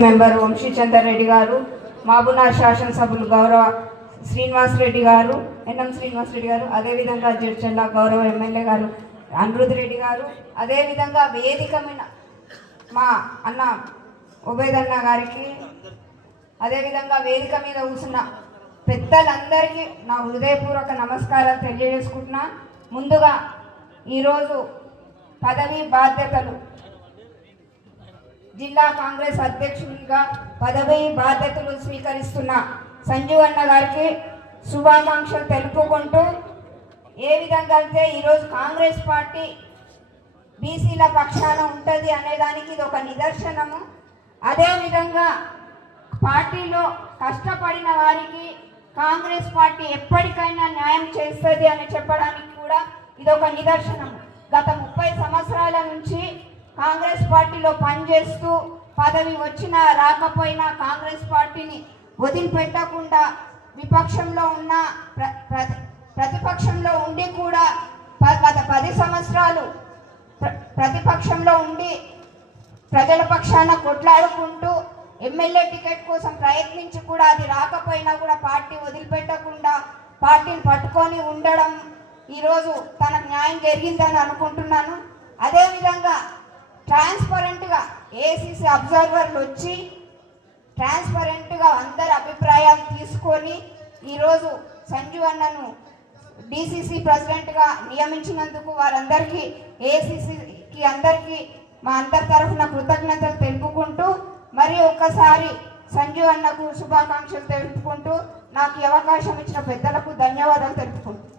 Member Vamshichander Reddy గారు మహబూబ్నగర్ శాసనసభ్యులు గౌరవ శ్రీనివాస్ రెడ్డి గారు ఎన్ఎం శ్రీనివాస్ రెడ్డి గారు అదేవిధంగా జడ్చండ గౌరవ ఎమ్మెల్యే గారు అనిరుద్ రెడ్డి గారు అదేవిధంగా వేదిక మీద మా అన్న ఉబేదన్న గారికి అదేవిధంగా వేదిక మీద కూర్చున్న పెద్దలందరికీ నా హృదయపూర్వక నమస్కారాలు తెలియజేసుకుంటున్నా. ముందుగా ఈరోజు పదవి బాధ్యతలు జిల్లా కాంగ్రెస్ అధ్యక్షునిగా పదవి బాధ్యతలు స్వీకరిస్తున్న సంజీవ్ అన్న గారికి శుభాకాంక్షలు తెలుపుకుంటూ ఏ విధంగా అయితే ఈరోజు కాంగ్రెస్ పార్టీ బీసీల పక్షాన ఉంటుంది అనేదానికి ఇది ఒక నిదర్శనము. అదేవిధంగా పార్టీలో కష్టపడిన వారికి కాంగ్రెస్ పార్టీ ఎప్పటికైనా న్యాయం చేస్తుంది అని చెప్పడానికి కూడా ఇది ఒక నిదర్శనం గత ముప్పై సంవత్సరాల నుంచి కాంగ్రెస్ పార్టీలో పనిచేస్తూ పదవి వచ్చినా రాకపోయినా కాంగ్రెస్ పార్టీని వదిలిపెట్టకుండా విపక్షంలో ఉన్న ప్ర- ప్రతిపక్షంలో ఉండి కూడా ప- గత పది సంవత్సరాలు ప్ర- ప్రతిపక్షంలో ఉండి ప్రజల పక్షాన కొట్లాడుకుంటూ ఎమ్మెల్యే టికెట్ కోసం ప్రయత్నించి కూడా అది రాకపోయినా కూడా పార్టీ వదిలిపెట్టకుండా పార్టీని పట్టుకొని ఉండడం ఈరోజు తనకు న్యాయం జరిగిందని అనుకుంటున్నాను. అదేవిధంగా ట్రాన్స్పరెంట్గా ఏసీసీ అబ్జర్వర్లు వచ్చి ట్రాన్స్పరెంట్గా అందరి అభిప్రాయాలు తీసుకొని ఈరోజు సంజు అన్నను డిసిసి ప్రెసిడెంట్గా నియమించినందుకు వారందరికీ ఏసీసీకి అందరికీ మా అందరి తరఫున కృతజ్ఞతలు తెలుపుకుంటూ మరి ఒక్కసారి సంజు అన్నకు శుభాకాంక్షలు తెలుపుకుంటూ నాకు ఈ అవకాశం ఇచ్చిన పెద్దలకు ధన్యవాదాలు తెలుపుకుంటూ